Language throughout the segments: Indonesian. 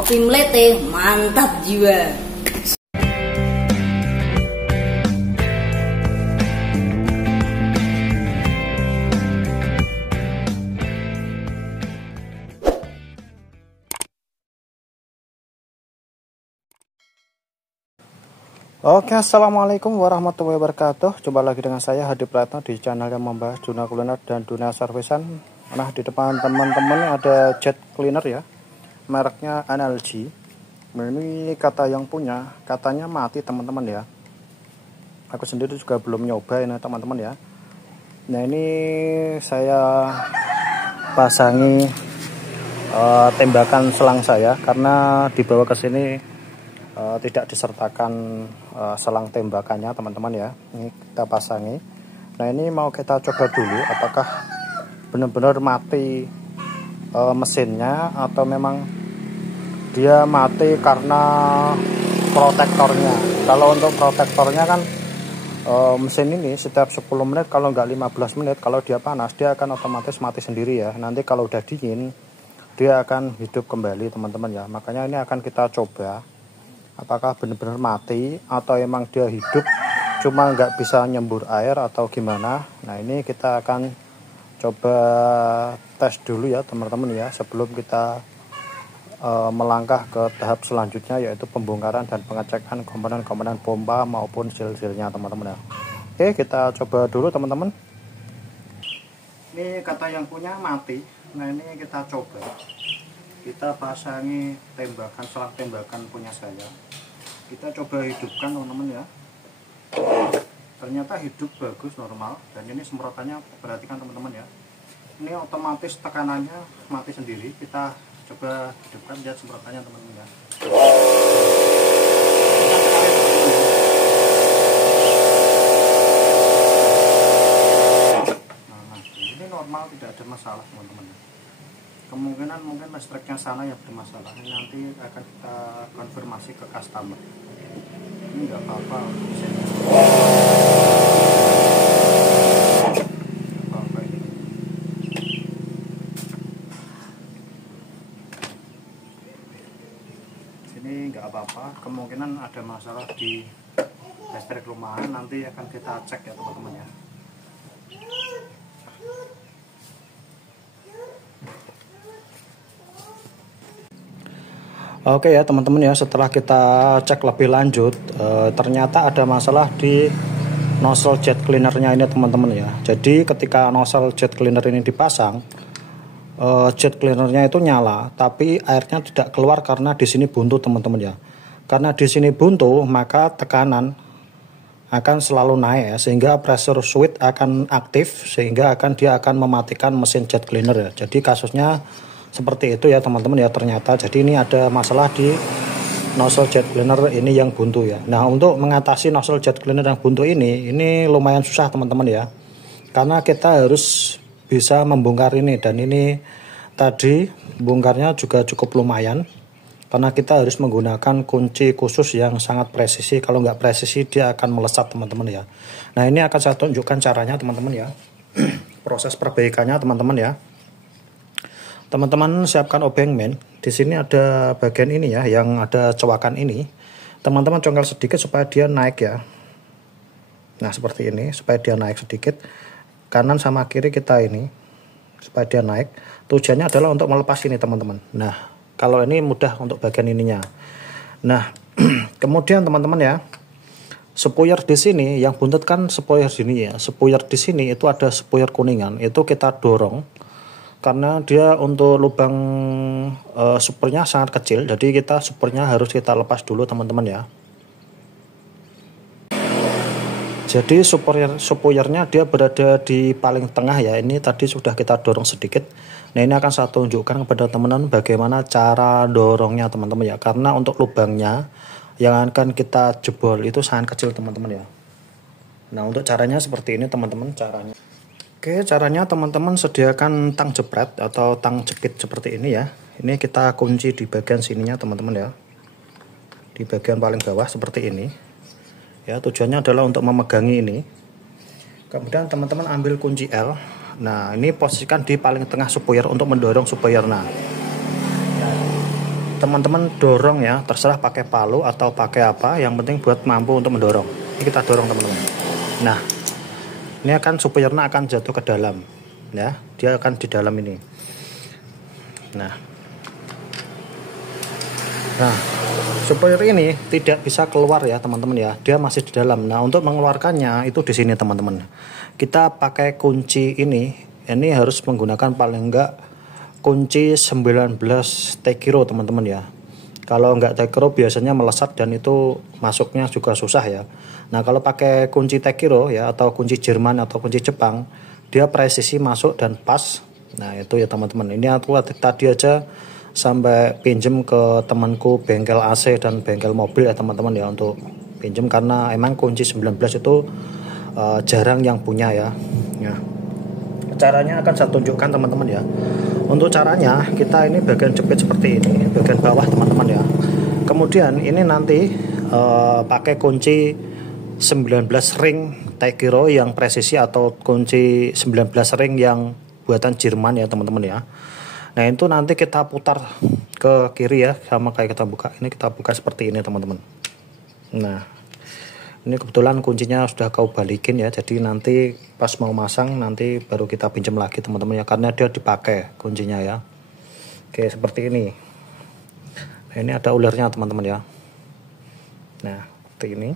Kopi Melete mantap jiwa. Oke, assalamualaikum warahmatullahi wabarakatuh. Jumpa lagi dengan saya Hadi Pratno di channel yang membahas dunia kuliner dan dunia servisan. Nah, di depan teman-teman ada jet cleaner ya, mereknya NLG. Nah, ini kata yang punya, katanya mati teman-teman ya. Aku sendiri juga belum nyoba ini teman-teman ya. Nah, ini saya pasangi tembakan selang saya karena dibawa ke sini tidak disertakan selang tembakannya teman-teman ya. Ini kita pasangi. Nah, ini mau kita coba dulu apakah benar-benar mati mesinnya atau memang dia mati karena protektornya. Kalau untuk protektornya kan mesin ini setiap 10 menit kalau nggak 15 menit kalau dia panas dia akan otomatis mati sendiri ya. Nanti kalau udah dingin dia akan hidup kembali teman-teman ya. Makanya ini akan kita coba apakah benar-benar mati atau emang dia hidup cuma nggak bisa nyembur air atau gimana. Nah, ini kita akan coba tes dulu ya teman-teman ya sebelum kita melangkah ke tahap selanjutnya yaitu pembongkaran dan pengecekan komponen-komponen pompa maupun seal-sealnya teman-teman ya. Oke, kita coba dulu teman-teman. Ini kata yang punya mati. Nah, ini kita coba. Kita pasangi tembakan, selang tembakan punya saya. Kita coba hidupkan teman-teman ya. Ternyata hidup bagus, normal. Dan ini semprotannya, perhatikan teman-teman ya. Ini otomatis tekanannya mati sendiri. Kita coba hidupkan, lihat semprotannya teman-teman ya. Nah, ini normal, tidak ada masalah teman-teman ya. Kemungkinan mungkin listriknya sana yang bermasalah. Ini nanti akan kita konfirmasi ke customer. Ini nggak apa-apa mesinnya. Apa-apa ini. Sini nggak apa-apa. Kemungkinan ada masalah di listrik rumahan. Nanti akan kita cek ya teman-teman ya. Oke ya teman-teman ya, setelah kita cek lebih lanjut ternyata ada masalah di nozzle jet cleanernya ini teman-teman ya. Jadi ketika nozzle jet cleaner ini dipasang, jet cleanernya itu nyala tapi airnya tidak keluar karena di sini buntu teman-teman ya. Karena di sini buntu maka tekanan akan selalu naik ya, sehingga pressure switch akan aktif sehingga dia akan mematikan mesin jet cleaner ya. Jadi kasusnya seperti itu ya teman-teman ya ternyata. Jadi ini ada masalah di nozzle jet cleaner ini yang buntu ya. Nah, untuk mengatasi nozzle jet cleaner yang buntu ini lumayan susah teman-teman ya. Karena kita harus bisa membongkar ini, dan ini tadi bongkarnya juga cukup lumayan. Karena kita harus menggunakan kunci khusus yang sangat presisi. Kalau nggak presisi dia akan melesat teman-teman ya. Nah, ini akan saya tunjukkan caranya teman-teman ya. Proses perbaikannya teman-teman ya. Teman-teman siapkan obeng main. Di sini ada bagian ini ya, yang ada cowakan ini. Teman-teman congkel sedikit supaya dia naik ya. Nah, seperti ini supaya dia naik sedikit. Kanan sama kiri kita ini supaya dia naik. Tujuannya adalah untuk melepas ini teman-teman. Nah, kalau ini mudah untuk bagian ininya. Nah, kemudian teman-teman ya, spoiler di sini yang buntut kan spoiler sini ya. Spoiler di sini itu ada spoiler kuningan. Itu kita dorong. Karena dia untuk lubang supernya sangat kecil, jadi supernya harus kita lepas dulu teman-teman ya. Jadi spoilernya dia berada di paling tengah ya. Ini tadi sudah kita dorong sedikit. Nah, ini akan saya tunjukkan kepada teman-teman bagaimana cara dorongnya teman-teman ya. Karena untuk lubangnya yang akan kita jebol itu sangat kecil teman-teman ya. Nah, untuk caranya seperti ini teman-teman caranya. Oke, caranya teman-teman sediakan tang jepret atau tang jepit seperti ini ya. Ini kita kunci di bagian sininya teman-teman ya. Di bagian paling bawah seperti ini. Ya, tujuannya adalah untuk memegangi ini. Kemudian teman-teman ambil kunci L. Nah, ini posisikan di paling tengah spoiler untuk mendorong spoiler. Nah, teman-teman dorong ya, terserah pakai palu atau pakai apa, yang penting buat mampu untuk mendorong. Ini kita dorong teman-teman. Nah, ini akan suppliernya akan jatuh ke dalam ya, dia akan di dalam ini. Nah, supplier ini tidak bisa keluar ya teman-teman ya, dia masih di dalam. Nah, untuk mengeluarkannya itu di sini teman-teman. Kita pakai kunci ini harus menggunakan paling enggak kunci 19 Tekiro teman-teman ya. Kalau enggak Tekiro biasanya melesat dan itu masuknya juga susah ya. Nah, kalau pakai kunci Tekiro ya, atau kunci Jerman atau kunci Jepang, dia presisi masuk dan pas. Nah, itu ya teman-teman. Ini aku tadi aja sampai pinjem ke temanku bengkel AC dan bengkel mobil ya teman-teman ya, untuk pinjem karena emang kunci 19 itu jarang yang punya ya. Nah, caranya akan saya tunjukkan teman-teman ya. Untuk caranya kita ini bagian jepit seperti ini, bagian bawah teman-teman ya. Kemudian ini nanti pakai kunci 19 ring Tekiro yang presisi atau kunci 19 ring yang buatan Jerman ya teman-teman ya. Nah, itu nanti kita putar ke kiri ya, sama kayak kita buka. Ini kita buka seperti ini teman-teman. Nah, ini kebetulan kuncinya sudah kau balikin ya, jadi nanti pas mau masang nanti baru kita pinjam lagi teman-teman ya, karena dia dipakai kuncinya ya. Oke, seperti ini. Nah, ini ada ulernya teman-teman ya. Nah, seperti ini.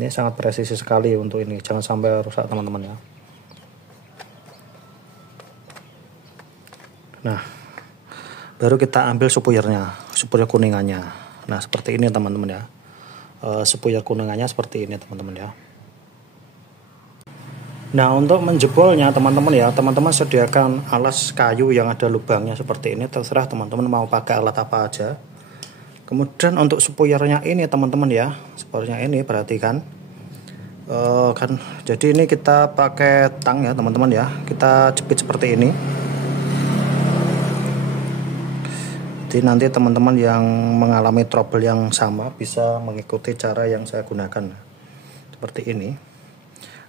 Ini sangat presisi sekali untuk ini, jangan sampai rusak teman-teman ya. Nah, baru kita ambil suppliernya, supplier kuningannya. Nah, seperti ini teman-teman ya. Supplier kuningannya seperti ini teman-teman ya. Nah, untuk menjebolnya teman-teman ya, teman-teman sediakan alas kayu yang ada lubangnya seperti ini, terserah teman-teman mau pakai alat apa aja. Kemudian untuk suppliernya ini teman-teman ya, suppliernya ini perhatikan kan, jadi ini kita pakai tang ya teman-teman ya, kita jepit seperti ini. Jadi nanti teman-teman yang mengalami trouble yang sama bisa mengikuti cara yang saya gunakan seperti ini.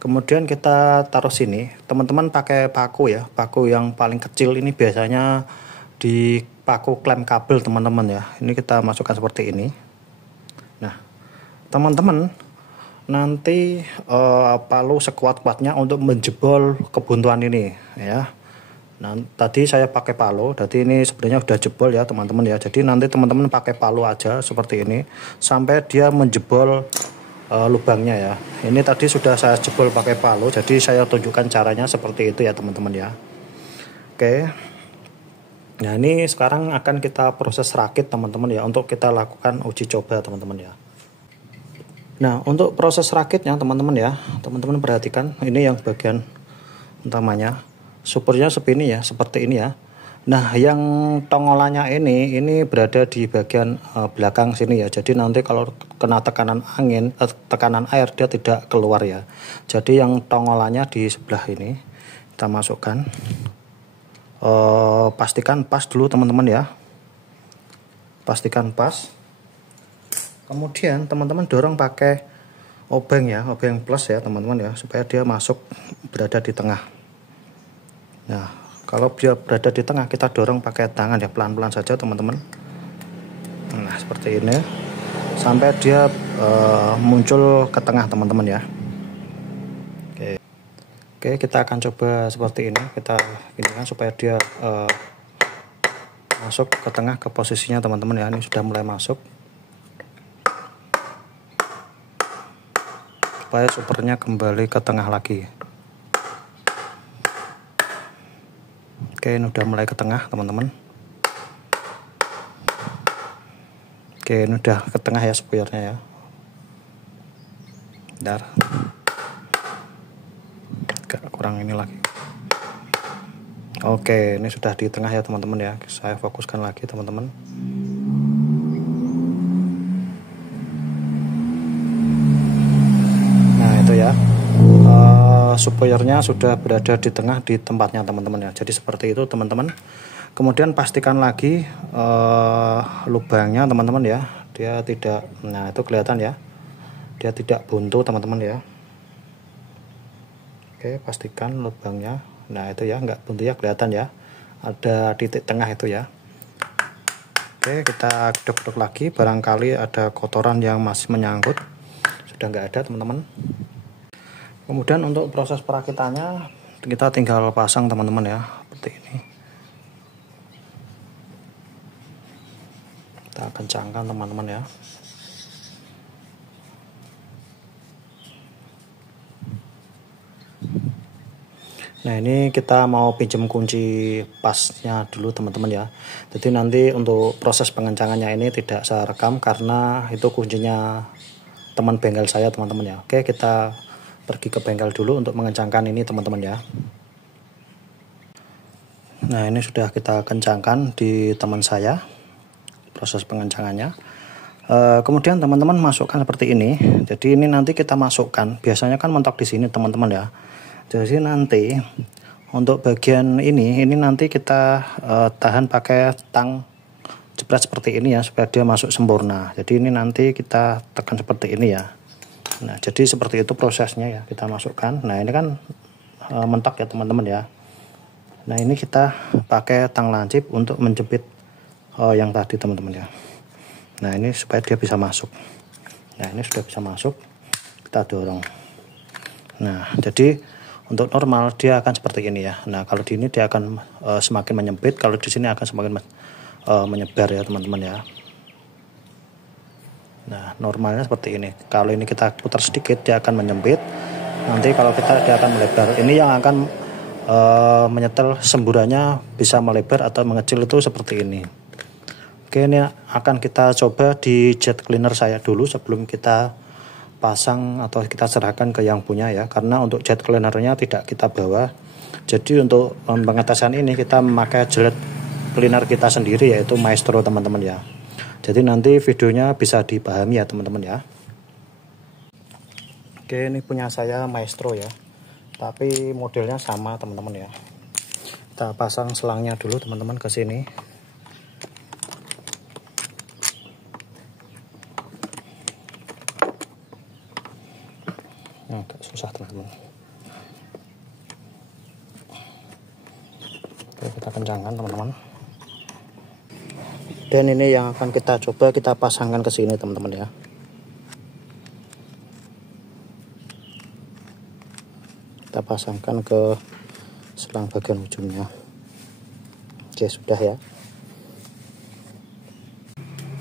Kemudian kita taruh sini, teman-teman pakai paku ya, paku yang paling kecil ini biasanya di paku klem kabel teman-teman ya. Ini kita masukkan seperti ini. Nah, teman-teman nanti palu sekuat-kuatnya untuk menjebol kebuntuan ini ya. Nah, tadi saya pakai palu, jadi ini sebenarnya sudah jebol ya teman-teman ya. Jadi nanti teman-teman pakai palu aja seperti ini sampai dia menjebol lubangnya ya. Ini tadi sudah saya jebol pakai palu, jadi saya tunjukkan caranya seperti itu ya teman-teman ya. Oke. Nah, ini sekarang akan kita proses rakit teman-teman ya, untuk kita lakukan uji coba teman-teman ya. Nah, untuk proses rakitnya teman-teman ya, teman-teman perhatikan ini yang bagian utamanya. Supportnya seperti ini ya. Nah, yang tongolannya ini berada di bagian belakang sini ya. Jadi nanti kalau kena tekanan angin, tekanan air dia tidak keluar ya. Jadi yang tongolannya di sebelah ini kita masukkan. Pastikan pas dulu teman-teman ya. Pastikan pas. Kemudian teman-teman dorong pakai obeng ya, obeng plus ya teman-teman ya, supaya dia masuk berada di tengah. Nah, kalau dia berada di tengah kita dorong pakai tangan ya, pelan-pelan saja teman-teman. Nah, seperti ini sampai dia muncul ke tengah teman-teman ya. Oke, kita akan coba seperti ini. Kita pindahkan supaya dia masuk ke tengah, ke posisinya teman-teman ya. Ini sudah mulai masuk. Supaya supernya kembali ke tengah lagi. Oke, ini udah mulai ke tengah teman-teman. Oke, ini udah ke tengah ya suppliernya ya. Bentar. Agak kurang ini lagi. Oke, ini sudah di tengah ya teman-teman ya. Saya fokuskan lagi teman-teman. Nah, itu ya. Suppliernya sudah berada di tengah di tempatnya teman-teman ya. Jadi seperti itu teman-teman. Kemudian pastikan lagi lubangnya teman-teman ya, dia tidak, nah itu kelihatan ya, dia tidak buntu teman-teman ya. Oke, pastikan lubangnya, nah itu ya, nggak buntu ya, kelihatan ya, ada titik tengah itu ya. Oke, kita geduk-geduk lagi, barangkali ada kotoran yang masih menyangkut. Sudah nggak ada teman-teman. Kemudian untuk proses perakitannya kita tinggal pasang teman-teman ya, seperti ini. Kita kencangkan teman-teman ya. Nah, ini kita mau pinjam kunci pasnya dulu teman-teman ya. Jadi nanti untuk proses pengencangannya ini tidak saya rekam karena itu kuncinya teman bengkel saya teman-teman ya. Oke, kita pergi ke bengkel dulu untuk mengencangkan ini teman-teman ya. Nah, ini sudah kita kencangkan di teman saya proses pengencangannya. Kemudian teman-teman masukkan seperti ini. Jadi ini nanti kita masukkan, biasanya kan mentok di sini teman-teman ya. Jadi nanti untuk bagian ini nanti kita tahan pakai tang jepret seperti ini ya, supaya dia masuk sempurna. Jadi ini nanti kita tekan seperti ini ya. Nah, jadi seperti itu prosesnya ya, kita masukkan. Nah, ini kan mentok ya teman-teman ya. Nah, ini kita pakai tang lancip untuk menjepit yang tadi teman-teman ya. Nah, ini supaya dia bisa masuk. Nah, ini sudah bisa masuk, kita dorong. Nah, jadi untuk normal dia akan seperti ini ya. Nah, kalau di ini dia akan semakin menyempit, kalau di sini akan semakin menyebar ya teman-teman ya. Nah, normalnya seperti ini. Kalau ini kita putar sedikit dia akan menyempit. Nanti kalau dia akan melebar. Ini yang akan menyetel semburannya bisa melebar atau mengecil itu seperti ini. Oke, ini akan kita coba di jet cleaner saya dulu sebelum kita pasang atau kita serahkan ke yang punya ya, karena untuk jet cleanernya tidak kita bawa. Jadi untuk pengetesan ini kita memakai jet cleaner kita sendiri, yaitu Maestro teman-teman ya. Jadi nanti videonya bisa dipahami ya teman-teman ya. Oke, ini punya saya Maestro ya, tapi modelnya sama teman-teman ya. Kita pasang selangnya dulu teman-teman ke sini. Agak susah teman-teman. Oke, kita kencangkan teman-teman. Dan ini yang akan kita coba kita pasangkan ke sini teman-teman ya. Kita pasangkan ke selang bagian ujungnya. Oke, sudah ya.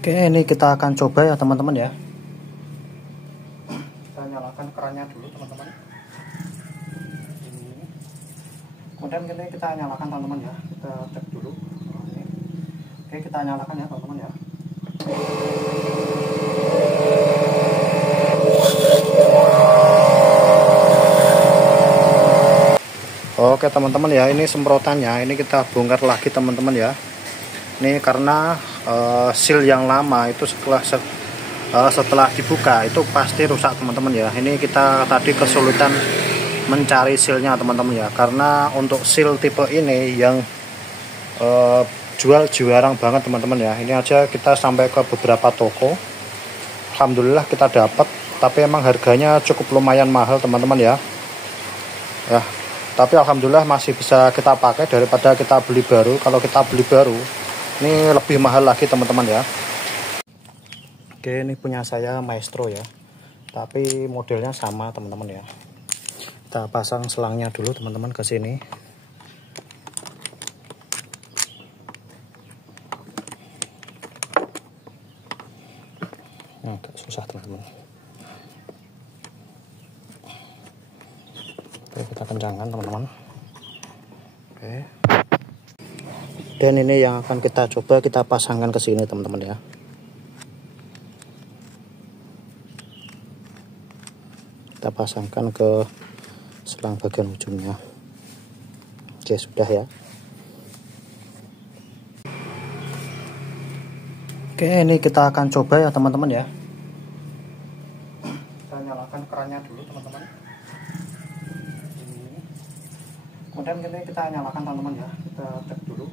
Oke, ini kita akan coba ya teman-teman ya. Nyalakan kerannya dulu teman-teman. Kemudian kita nyalakan teman-teman ya, kita cek dulu. Oke, kita nyalakan ya teman-teman ya. Oke teman-teman ya, ini semprotannya ini kita bongkar lagi teman-teman ya. Ini karena seal yang lama itu setelah dibuka itu pasti rusak teman-teman ya. Ini kita tadi kesulitan mencari sealnya teman-teman ya, karena untuk seal tipe ini yang jual jarang banget teman-teman ya. Ini aja kita sampai ke beberapa toko, alhamdulillah kita dapat, tapi emang harganya cukup lumayan mahal teman-teman ya. Ya, tapi alhamdulillah masih bisa kita pakai daripada kita beli baru. Kalau kita beli baru ini lebih mahal lagi teman-teman ya. Oke, ini punya saya Maestro ya, tapi modelnya sama teman-teman ya. Kita pasang selangnya dulu teman-teman ke sini. Agak susah teman-teman. Oke, kita kencangkan teman-teman. Oke. Dan ini yang akan kita coba kita pasangkan ke sini teman-teman ya. Kita pasangkan ke selang bagian ujungnya. Oke, sudah ya. Oke, ini kita akan coba ya teman-teman ya. Kita nyalakan kerannya dulu teman-teman. Kemudian kita nyalakan teman-teman ya, kita cek dulu.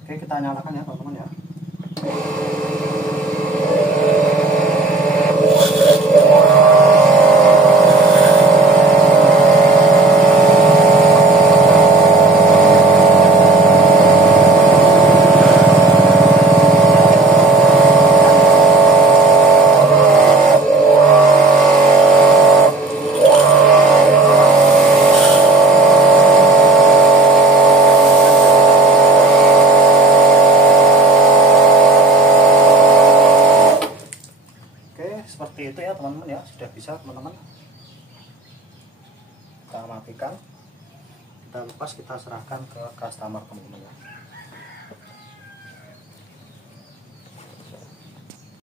Oke, kita nyalakan ya teman-teman ya. ya teman-teman ya, sudah bisa teman-teman. Kita matikan, kita lepas, kita serahkan ke customer teman-teman ya.